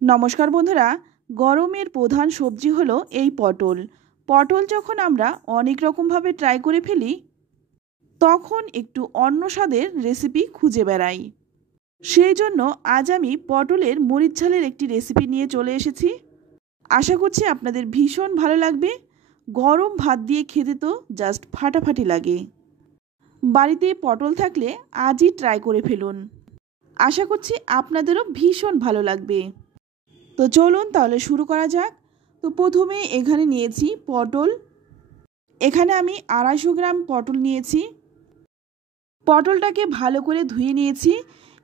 নমস্কার বন্ধুরা, গরমের প্রধান সবজি হলো এই পটল। পটল যখন আমরা অনেক রকমভাবে ট্রাই করে ফেলি, তখন একটু অন্য স্বাদের রেসিপি খুঁজে বেড়াই। সেই জন্য আজ আমি পটলের মরিচ ঝালের একটি রেসিপি নিয়ে চলে এসেছি। আশা করছি আপনাদের ভীষণ ভালো লাগবে। গরম ভাত দিয়ে খেতে তো জাস্ট ফাটাফাটি লাগে। বাড়িতে পটল থাকলে আজই ট্রাই করে ফেলুন। আশা করছি আপনাদেরও ভীষণ ভালো লাগবে। তো চলুন তাহলে শুরু করা যাক। তো প্রথমে এখানে নিয়েছি পটল। এখানে আমি 250 গ্রাম পটল নিয়েছি। পটলটাকে ভালো করে ধুয়ে নিয়েছি।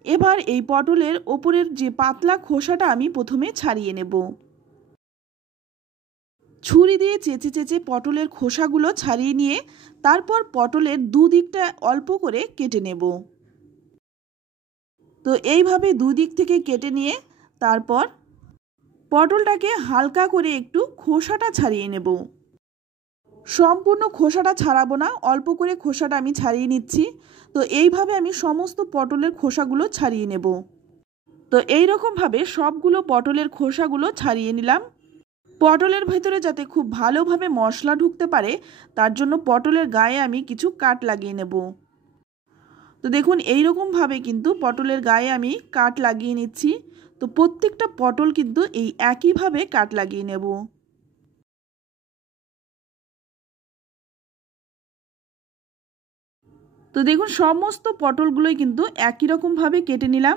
এবার এই পটলের ওপরের যে পাতলা খোসাটা আমি প্রথমে ছাড়িয়ে নেব। ছুরি দিয়ে চেঁচে চেঁচে পটলের খোসাগুলো ছাড়িয়ে নিয়ে তারপর পটলের দুদিকটা অল্প করে কেটে নেব। তো এইভাবে দুদিক থেকে কেটে নিয়ে তারপর পটলটাকে হালকা করে একটু খোসাটা ছাড়িয়ে নেব। সম্পূর্ণ খোসাটা ছাড়াবো না, অল্প করে খোসাটা আমি ছাড়িয়ে নিচ্ছি। তো এইভাবে আমি সমস্ত পটলের খোসাগুলো ছাড়িয়ে নেব। তো এই রকমভাবে সবগুলো পটলের খোসাগুলো ছাড়িয়ে নিলাম। পটলের ভেতরে যাতে খুব ভালোভাবে মশলা ঢুকতে পারে তার জন্য পটলের গায়ে আমি কিছু কাট লাগিয়ে নেব। তো দেখুন এই রকমভাবে কিন্তু পটলের গায়ে আমি কাট লাগিয়ে নিচ্ছি। তো প্রত্যেকটা পটল কিন্তু এই একইভাবে কাট লাগিয়ে নেব। তো দেখুন সমস্ত পটলগুলোই কিন্তু একই রকমভাবে কেটে নিলাম।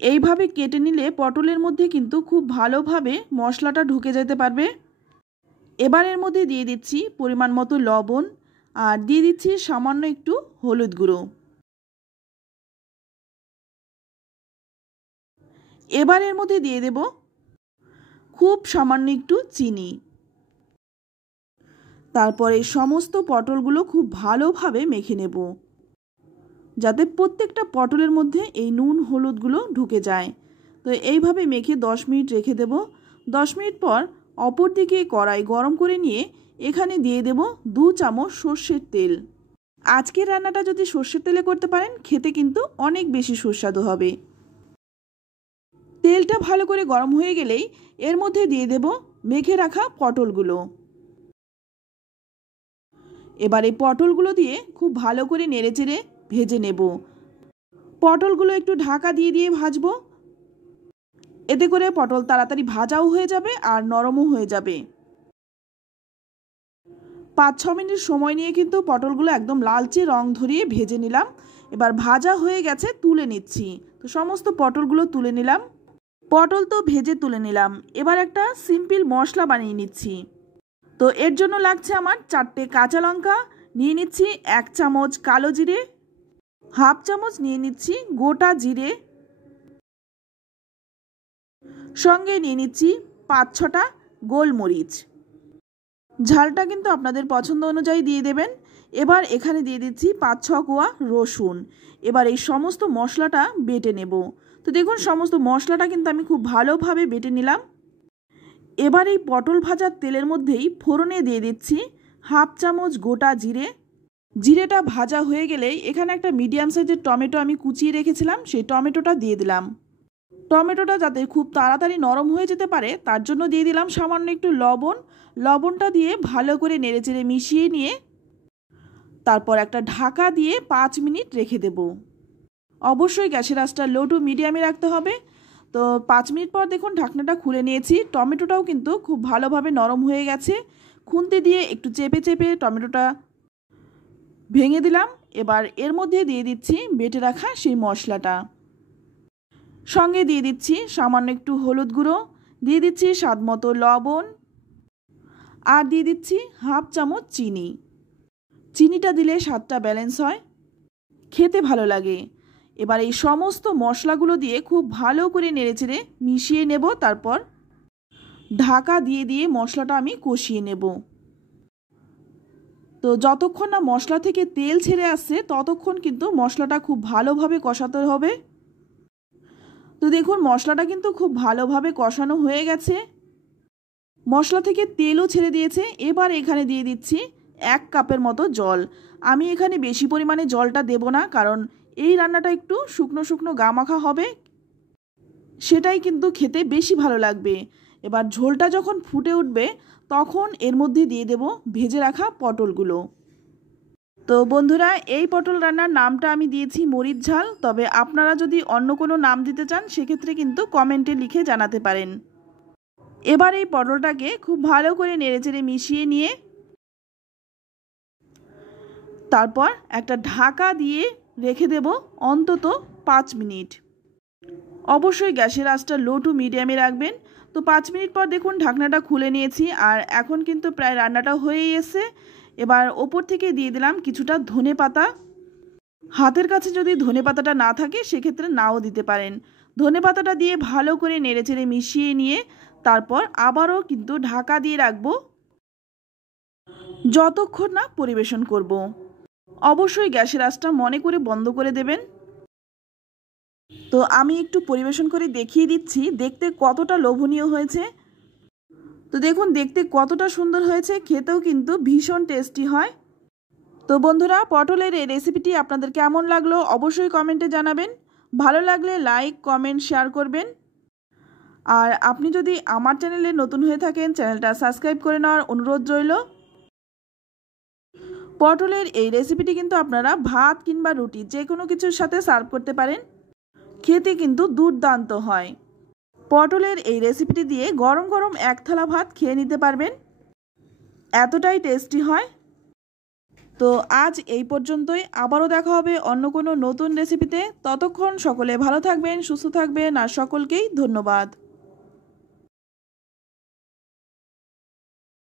এইভাবে কেটে নিলে পটলের মধ্যে কিন্তু খুব ভালোভাবে মশলাটা ঢুকে যেতে পারবে। এবার এর মধ্যে দিয়ে দিচ্ছি পরিমাণ মতো লবণ আর দিয়ে দিচ্ছি সামান্য একটু হলুদ গুঁড়ো। এবার এর মধ্যে দিয়ে দেব খুব সামান্য একটু চিনি। তারপরে সমস্ত পটলগুলো খুব ভালোভাবে মেখে নেব, যাতে প্রত্যেকটা পটলের মধ্যে এই নুন হলুদগুলো ঢুকে যায়। তো এইভাবে মেখে 10 মিনিট রেখে দেব। 10 মিনিট পর অপর দিকে কড়াই গরম করে নিয়ে এখানে দিয়ে দেব 2 চামচ সর্ষের তেল। আজকের রান্নাটা যদি সর্ষের তেলে করতে পারেন খেতে কিন্তু অনেক বেশি সুস্বাদু হবে। তেলটা ভালো করে গরম হয়ে গেলেই এর মধ্যে দিয়ে দেব মেখে রাখা পটলগুলো। এবার এই পটলগুলো দিয়ে খুব ভালো করে নেড়েচেড়ে ভেজে নেব। পটলগুলো একটু ঢাকা দিয়ে দিয়ে ভাজবো, এতে করে পটল তাড়াতাড়ি ভাজাও হয়ে যাবে আর নরমও হয়ে যাবে। 5-6 মিনিট সময় নিয়ে কিন্তু পটলগুলো একদম লালচে রং ধরিয়ে ভেজে নিলাম। এবার ভাজা হয়ে গেছে, তুলে নিচ্ছি। তো সমস্ত পটলগুলো তুলে নিলাম। পটল তো ভেজে তুলে নিলাম। এবার একটা সিম্পল মশলা বানিয়ে নিচ্ছি। তো এর জন্য লাগছে আমার 4টে কাঁচা লঙ্কা, নিয়ে নিচ্ছি 1 চামচ কালো জিরে, হাফ চামচ নিয়ে নিচ্ছি গোটা জিরে, সঙ্গে নিয়ে নিচ্ছি 5-6টা গোলমরিচ। ঝালটা কিন্তু আপনাদের পছন্দ অনুযায়ী দিয়ে দেবেন। এবার এখানে দিয়ে দিচ্ছি 5-6 কোয়া রসুন। এবার এই সমস্ত মশলাটা বেটে নেব। তো দেখুন সমস্ত মশলাটা কিন্তু আমি খুব ভালোভাবে বেটে নিলাম। এবার এই পটল ভাজার তেলের মধ্যেই ফোড়নে দিয়ে দিচ্ছি হাফ চামচ গোটা জিরে। জিরেটা ভাজা হয়ে গেলেই এখানে একটা মিডিয়াম সাইজের টমেটো আমি কুচিয়ে রেখেছিলাম, সেই টমেটোটা দিয়ে দিলাম। টমেটোটা যাতে খুব তাড়াতাড়ি নরম হয়ে যেতে পারে তার জন্য দিয়ে দিলাম সামান্য একটু লবণ। লবণটা দিয়ে ভালো করে নেড়েচেড়ে মিশিয়ে নিয়ে তারপর একটা ঢাকা দিয়ে 5 মিনিট রেখে দেব। অবশ্যই গ্যাসের আঁচটা লো টু মিডিয়ামে রাখতে হবে। তো 5 মিনিট পর দেখুন ঢাকনাটা খুলে নিয়েছি। টমেটোটাও কিন্তু খুব ভালোভাবে নরম হয়ে গেছে। খুন্তি দিয়ে একটু চেপে চেপে টমেটোটা ভেঙে দিলাম। এবার এর মধ্যে দিয়ে দিচ্ছি বেটে রাখা সেই মশলাটা, সঙ্গে দিয়ে দিচ্ছি সামান্য একটু হলুদ গুঁড়ো, দিয়ে দিচ্ছি স্বাদ মতো লবণ আর দিয়ে দিচ্ছি হাফ চামচ চিনি। চিনিটা দিলে স্বাদটা ব্যালেন্স হয়, খেতে ভালো লাগে। এবার এই সমস্ত মশলাগুলো দিয়ে খুব ভালো করে নেড়েচেড়ে মিশিয়ে নেব। তারপর ঢাকা দিয়ে দিয়ে মশলাটা আমি কষিয়ে নেব। তো যতক্ষণ না মশলা থেকে তেল ছেড়ে আসছে ততক্ষণ কিন্তু মশলাটা খুব ভালোভাবে কষাতে হবে। তো দেখুন মশলাটা কিন্তু খুব ভালোভাবে কষানো হয়ে গেছে, মশলা থেকে তেলও ছেড়ে দিয়েছে। এবার এখানে দিয়ে দিচ্ছি 1 কাপের মতো জল। আমি এখানে বেশি পরিমাণে জলটা দেব না, কারণ এই রান্নাটা একটু শুকনো শুকনো গা মাখা হবে, সেটাই কিন্তু খেতে বেশি ভালো লাগবে। এবার ঝোলটা যখন ফুটে উঠবে তখন এর মধ্যে দিয়ে দেব ভেজে রাখা পটলগুলো। তো বন্ধুরা, এই পটল রান্নার নামটা আমি দিয়েছি মরিচ ঝাল, তবে আপনারা যদি অন্য কোনো নাম দিতে চান সেক্ষেত্রে কিন্তু কমেন্টে লিখে জানাতে পারেন। এবার এই পটলটাকে খুব ভালো করে নেড়েচেড়ে মিশিয়ে নিয়ে তারপর একটা ঢাকা দিয়ে রেখে দেব অন্তত 5 মিনিট। অবশ্যই গ্যাসের আঁচটা লো টু মিডিয়ামে রাখবেন। তো 5 মিনিট পর দেখুন ঢাকনাটা খুলে নিয়েছি, আর এখন কিন্তু প্রায় রান্নাটা হয়েই এসে। এবার ওপর থেকে দিয়ে দিলাম কিছুটা ধনেপাতা। হাতের কাছে যদি ধনেপাতাটা না থাকে সেক্ষেত্রে নাও দিতে পারেন। ধনেপাতাটা দিয়ে ভালো করে নেড়েচেড়ে মিশিয়ে নিয়ে তারপর আবারও কিন্তু ঢাকা দিয়ে রাখবো যতক্ষণ না পরিবেশন করব। অবশ্যই গ্যাসের আঁচটা মনে করে বন্ধ করে দেবেন। তো আমি একটু পরিবেশন করে দেখিয়ে দিচ্ছি দেখতে কতটা লোভনীয় হয়েছে। তো দেখুন দেখতে কতটা সুন্দর হয়েছে, খেতেও কিন্তু ভীষণ টেস্টি হয়। তো বন্ধুরা, পটলের এই রেসিপিটি আপনাদের কেমন লাগলো অবশ্যই কমেন্টে জানাবেন। ভালো লাগলে লাইক, কমেন্ট, শেয়ার করবেন। আর আপনি যদি আমার চ্যানেলে নতুন হয়ে থাকেন চ্যানেলটা সাবস্ক্রাইব করে নেওয়ার অনুরোধ রইল। পটলের এই রেসিপিটি কিন্তু আপনারা ভাত কিংবা রুটি যে কোনো কিছুর সাথে সার্ভ করতে পারেন, খেতে কিন্তু দুর্দান্ত হয়। পটলের এই রেসিপিটি দিয়ে গরম গরম এক থালা ভাত খেয়ে নিতে পারবেন, এতটাই টেস্টি হয়। তো আজ এই পর্যন্তই, আবারও দেখা হবে অন্য কোনো নতুন রেসিপিতে। ততক্ষণ সকলে ভালো থাকবেন, সুস্থ থাকবেন, আর সকলকেই ধন্যবাদ।